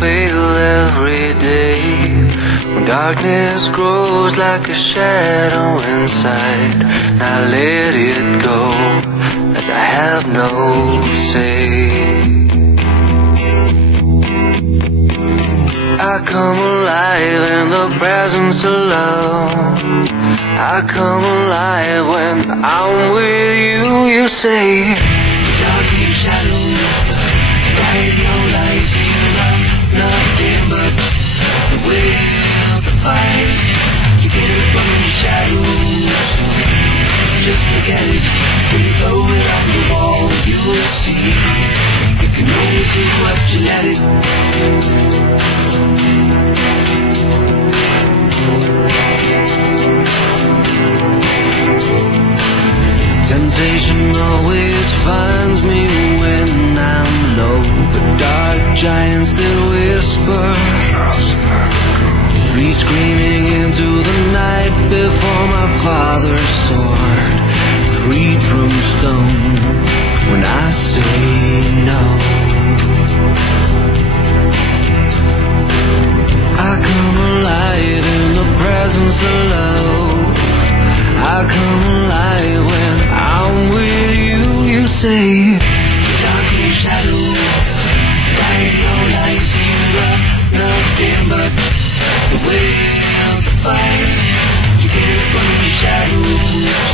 fail every day. When darkness grows like a shadow inside, I let it go, like I have no say. I come alive in the presence of love. I come alive when I'm with you. You say, dark your shadow, bright your light. You have nothing but the will to fight. You can't run your shadows, just forget it. When you blow it on the wall, you will see. You can only do what you let it. Temptation always finds me when I'm low. The dark giants that whisper, free screaming into the night before my father's sword, freed from stone when I say no. I come alive in the presence of love. I come alive when I'm with you. You say, dark your shadow, bright your light. You have nothing but the will to fight. You can't run your shadows,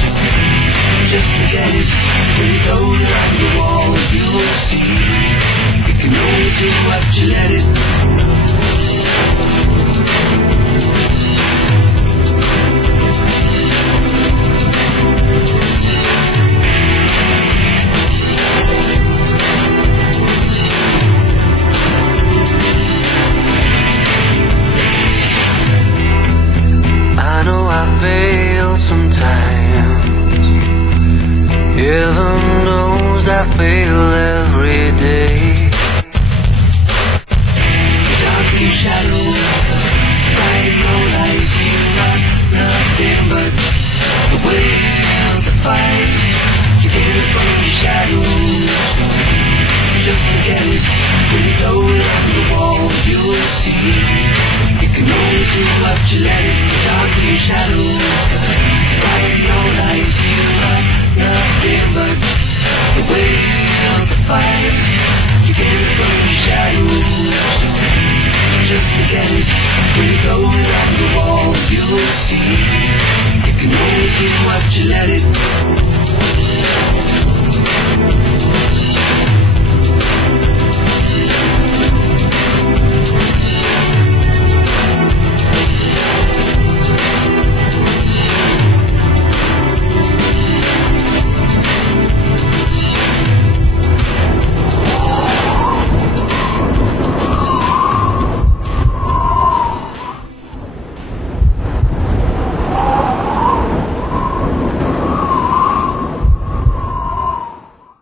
just forget it. When you go around the wall, you will see. You can only do what you let it. I know I fail sometimes. Heaven knows I fail every day. Dark your shadow, bright your light. You have nothing but the will to fight. You can't run your shadows, just forget it. When you go around the wall, you will see. You can only do what you let it. Dark your shadow, bright your light. You have nothing but the will to fight. You can't run your shadows, just forget it. When you go around the wall, you will see. You can only do what you let it.